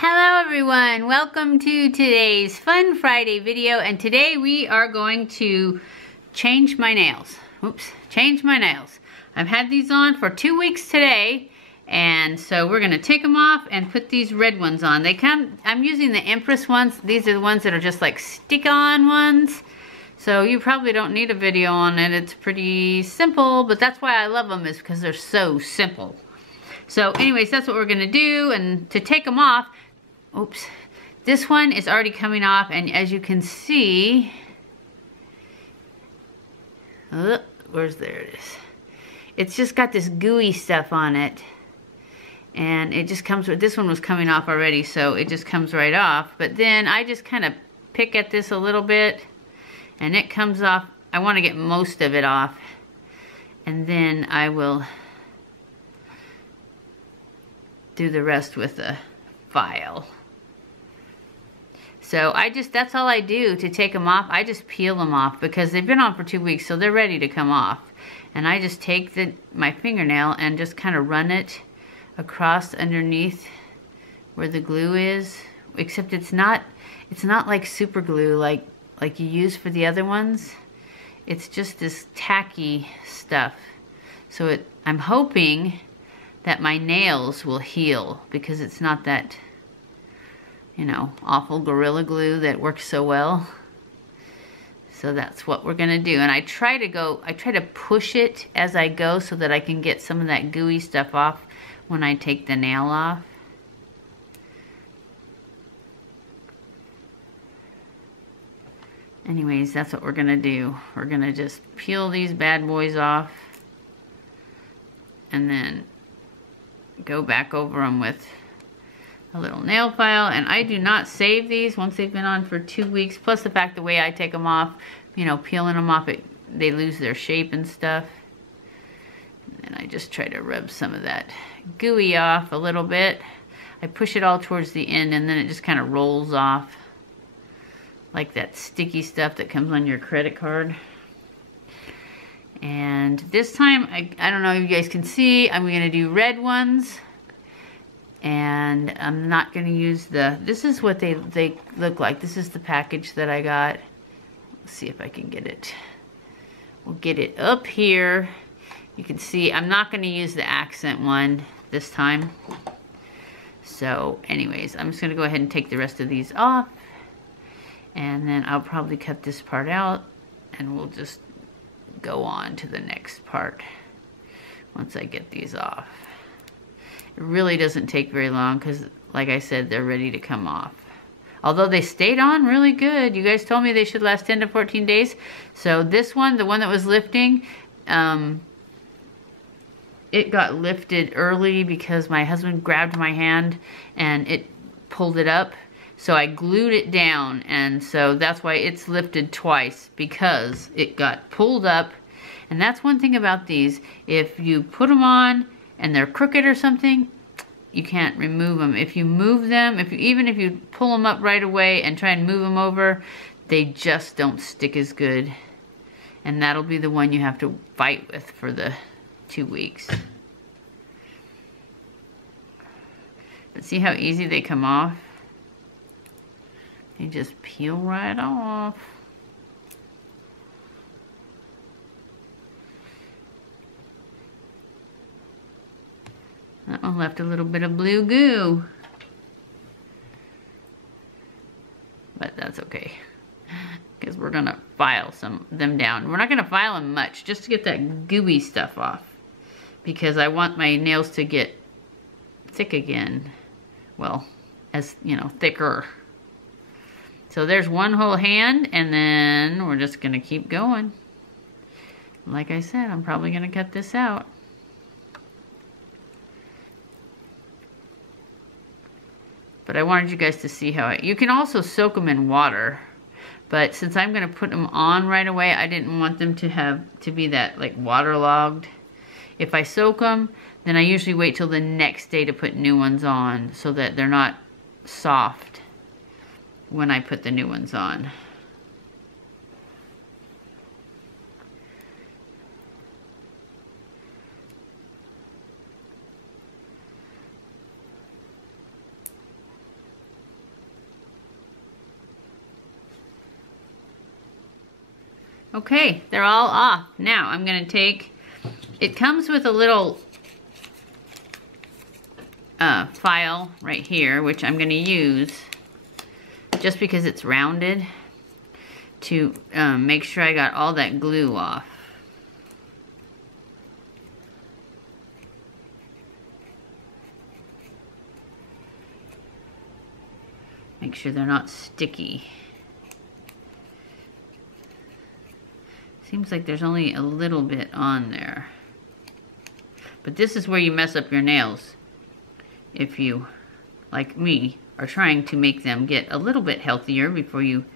Hello everyone, welcome to today's Fun Friday video, and today we are going to change my nails. Change my nails. I've had these on for 2 weeks today, and so we're gonna take them off and put these red ones on. I'm using the imPress ones. These are the ones that are just like stick-on ones. So you probably don't need a video on it. It's pretty simple, but that's why I love them, is because they're so simple. So anyways, that's what we're gonna do, and to take them off, this one is already coming off, and as you can see, there it is. It's just got this gooey stuff on it, and it just comes with, this one was coming off already, so it just comes right off. But then I just kind of pick at this a little bit, and it comes off. I want to get most of it off, and then I will do the rest with the file. So that's all I do to take them off. I just peel them off because they've been on for 2 weeks, so they're ready to come off. And I just take my fingernail and just kind of run it across underneath where the glue is. Except it's not like super glue like you use for the other ones. It's just this tacky stuff. So I'm hoping that my nails will heal, because it's not that, you know, awful Gorilla Glue that works so well. So that's what we're gonna do. And I try to push it as I go so that I can get some of that gooey stuff off when I take the nail off. Anyways, that's what we're gonna do. We're gonna just peel these bad boys off and then go back over them with a little nail file. And I do not save these once they've been on for 2 weeks, plus the fact the way I take them off, you know, peeling them off, they lose their shape and stuff. And I just try to rub some of that gooey off a little bit. I push it all towards the end, and then it just kind of rolls off like that sticky stuff that comes on your credit card. And this time, I don't know if you guys can see, I'm gonna do red ones. And I'm not gonna use this is what they look like. This is the package that I got. Let's see if I can get it. We'll get it up here. You can see I'm not gonna use the accent one this time. So anyways, I'm just gonna go ahead and take the rest of these off. And then I'll probably cut this part out, and we'll just go on to the next part once I get these off. It really doesn't take very long because, like I said, they're ready to come off. Although they stayed on really good. You guys told me they should last 10 to 14 days. So this one, the one that was lifting, it got lifted early because my husband grabbed my hand and it pulled it up. So I glued it down, and so that's why it's lifted twice, because it got pulled up. And that's one thing about these. If you put them on and they're crooked or something, you can't remove them. If you move them, even if you pull them up right away and try and move them over, they just don't stick as good. And that'll be the one you have to fight with for the 2 weeks. But see how easy they come off? They just peel right off. That one left a little bit of blue goo. But that's okay, because we're gonna file them down. We're not gonna file them much, just to get that gooey stuff off, because I want my nails to get thick again. Well, as you know, thicker. So there's one whole hand, and then we're just gonna keep going. Like I said, I'm probably gonna cut this out. But I wanted you guys to see how you can also soak them in water. But since I'm gonna put them on right away, I didn't want them to be that like waterlogged. If I soak them, then I usually wait till the next day to put new ones on, so that they're not soft when I put the new ones on. Okay, they're all off. Now I'm gonna take, it comes with a little file right here, which I'm gonna use just because it's rounded to make sure I got all that glue off. Make sure they're not sticky. Seems like there's only a little bit on there. But this is where you mess up your nails. If you, like me, are trying to make them get a little bit healthier before you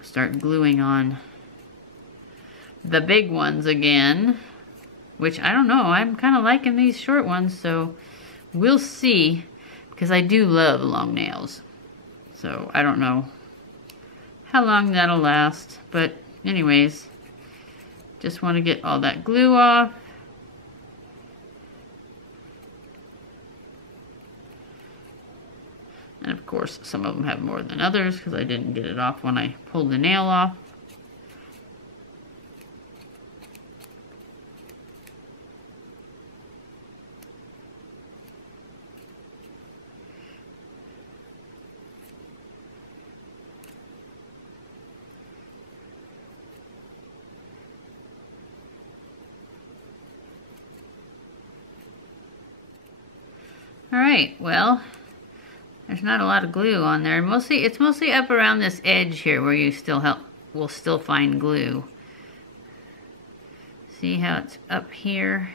start gluing on the big ones again. Which, I don't know, I'm kind of liking these short ones, so we'll see. Because I do love long nails. So I don't know how long that'll last. But anyways, just want to get all that glue off. And of course, some of them have more than others because I didn't get it off when I pulled the nail off. All right, well, there's not a lot of glue on there. It's mostly up around this edge here where you will still find glue. See how it's up here?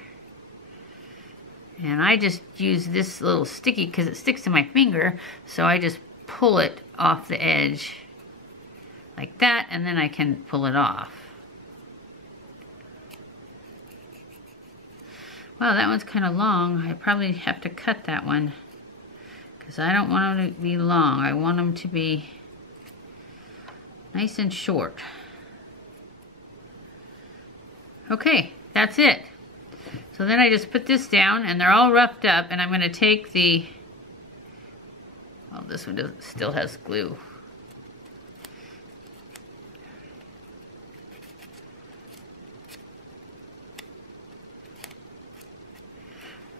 And I just use this little sticky because it sticks to my finger, so I just pull it off the edge like that, and then I can pull it off. Wow, that one's kind of long. I probably have to cut that one because I don't want them to be long. I want them to be nice and short. Okay, that's it. So then I just put this down and they're all roughed up, and I'm going to take the, well, this one still has glue.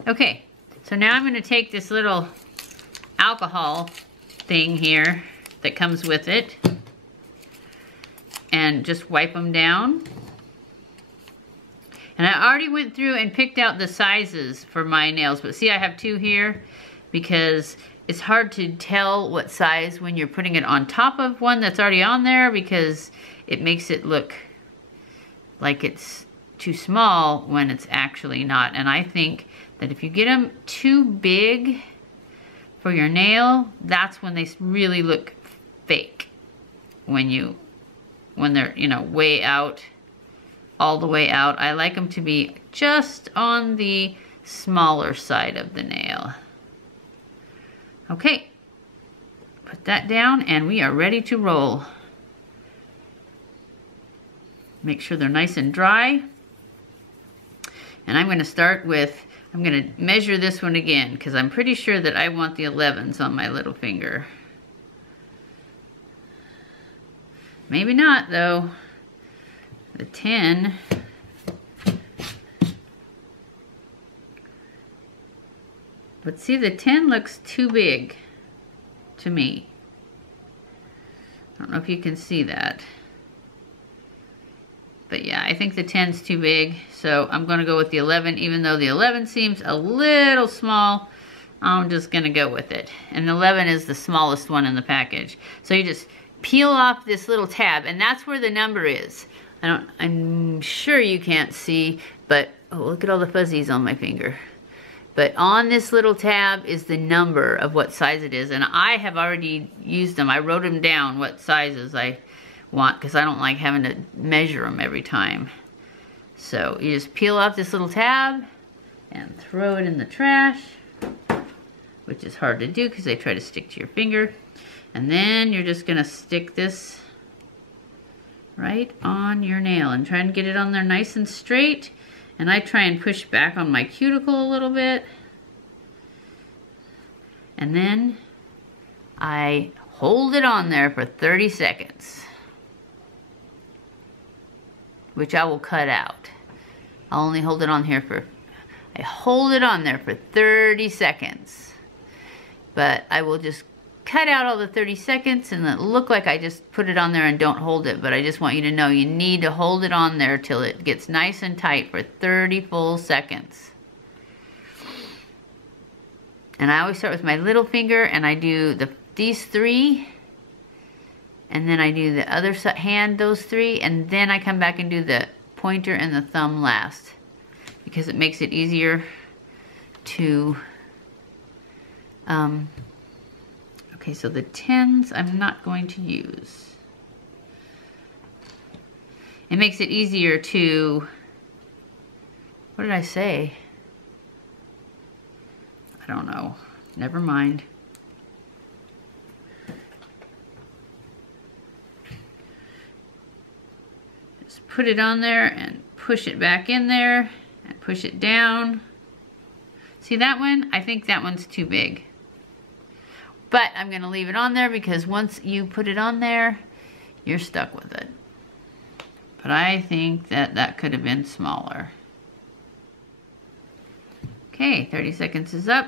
Okay, so now I'm going to take this little alcohol thing here that comes with it and just wipe them down. And I already went through and picked out the sizes for my nails, but see, I have two here because it's hard to tell what size when you're putting it on top of one that's already on there because it makes it look like it's too small when it's actually not. And I think that if you get them too big for your nail, that's when they really look fake. When they're, you know, way out, all the way out. I like them to be just on the smaller side of the nail. Okay, put that down and we are ready to roll. Make sure they're nice and dry. And I'm going to start with, I'm going to measure this one again because I'm pretty sure that I want the 11s on my little finger. Maybe not though. The 10. But see, the 10 looks too big to me. I don't know if you can see that. But yeah, I think the 10's too big, so I'm going to go with the 11. Even though the 11 seems a little small, I'm just going to go with it. And the 11 is the smallest one in the package. So you just peel off this little tab, and that's where the number is. I'm sure you can't see, but oh, look at all the fuzzies on my finger. But on this little tab is the number of what size it is, and I have already used them. I wrote them down what sizes I want because I don't like having to measure them every time. So you just peel off this little tab and throw it in the trash, which is hard to do because they try to stick to your finger. And then you're just gonna stick this right on your nail and try and get it on there nice and straight. And I try and push back on my cuticle a little bit. And then I hold it on there for 30 seconds. which I will cut out. I'll only hold it on here I hold it on there for 30 seconds. But I will just cut out all the 30 seconds and it look like I just put it on there and don't hold it, but I just want you to know you need to hold it on there till it gets nice and tight for 30 full seconds. And I always start with my little finger and I do these 3, and then I do the other hand, those 3, and then I come back and do the pointer and the thumb last, because it makes it easier to okay, so the 10s I'm not going to use. It makes it easier to, what did I say? I don't know. Never mind. Just put it on there and push it back in there and push it down. See that one? I think that one's too big. But I'm going to leave it on there because once you put it on there, you're stuck with it. But I think that could have been smaller. Okay, 30 seconds is up.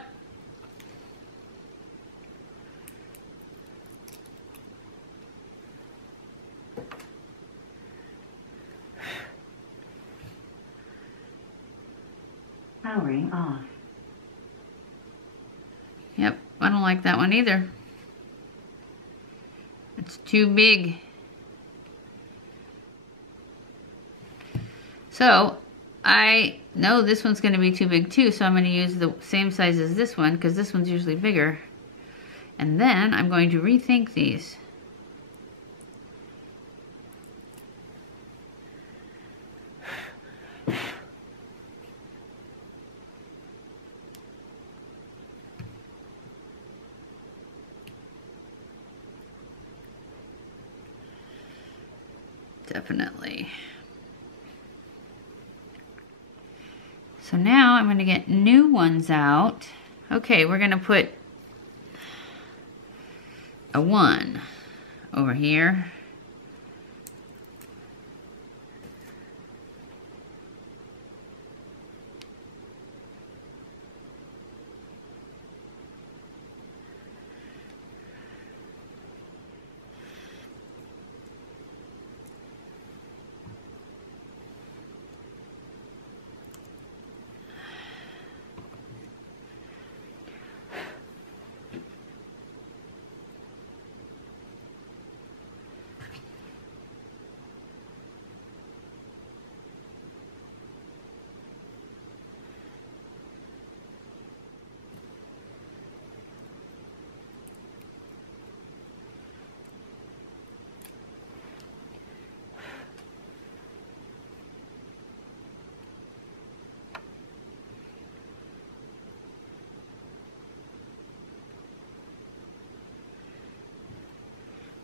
Powering off. Yep, I don't like that one either. It's too big. So I know this one's going to be too big too, so I'm going to use the same size as this one because this one's usually bigger. And then I'm going to rethink these. Definitely. So now I'm going to get new ones out. Okay, we're going to put a 1 over here.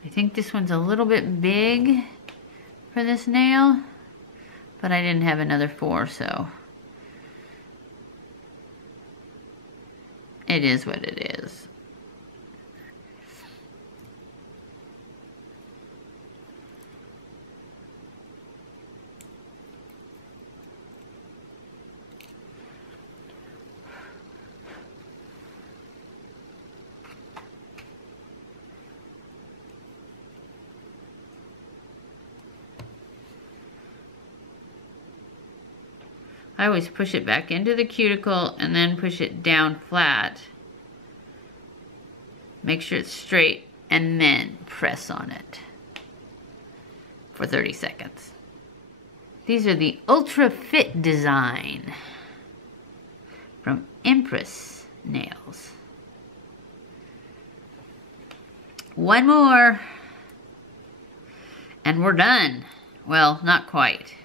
I think this one's a little bit big for this nail, but I didn't have another 4, so it is what it is. I always push it back into the cuticle and then push it down flat. Make sure it's straight and then press on it for 30 seconds. These are the Ultra Fit design from imPress nails. One more and we're done. Well, not quite.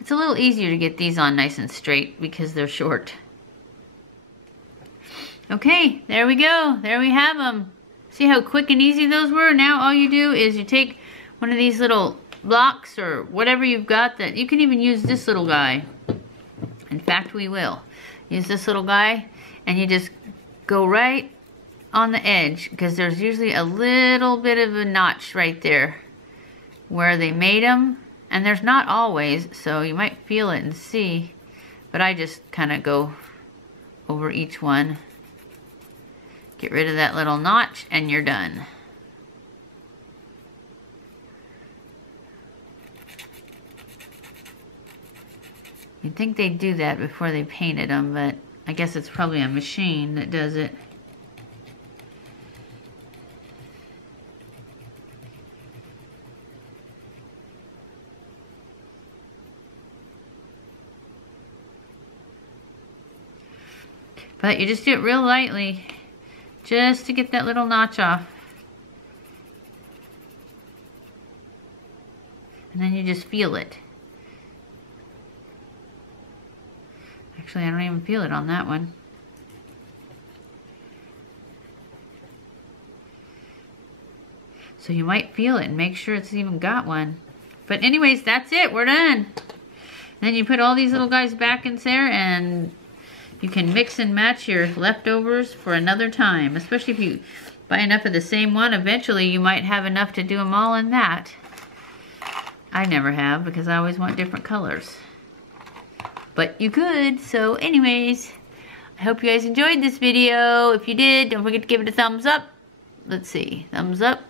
It's a little easier to get these on nice and straight because they're short. Okay, there we go. There we have them. See how quick and easy those were? Now all you do is you take one of these little blocks or whatever you've got, that you can even use this little guy. In fact, we will use this little guy, and you just go right on the edge, because there's usually a little bit of a notch right there where they made them, and there's not always, so you might feel it and see, but I just kind of go over each one, get rid of that little notch, and you're done. You'd think they'd do that before they painted them, but I guess it's probably a machine that does it. But you just do it real lightly, just to get that little notch off. And then you just feel it. Actually, I don't even feel it on that one. So you might feel it and make sure it's even got one. But anyways, that's it, we're done. And then you put all these little guys back in there, and you can mix and match your leftovers for another time. Especially if you buy enough of the same one, eventually you might have enough to do them all in that. I never have, because I always want different colors. But you could. So anyways, I hope you guys enjoyed this video. If you did, don't forget to give it a thumbs up. Let's see, thumbs up.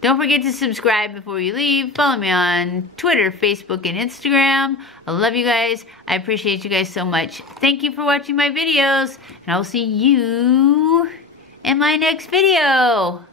Don't forget to subscribe before you leave. Follow me on Twitter, Facebook, and Instagram. I love you guys. I appreciate you guys so much. Thank you for watching my videos, and I'll see you in my next video.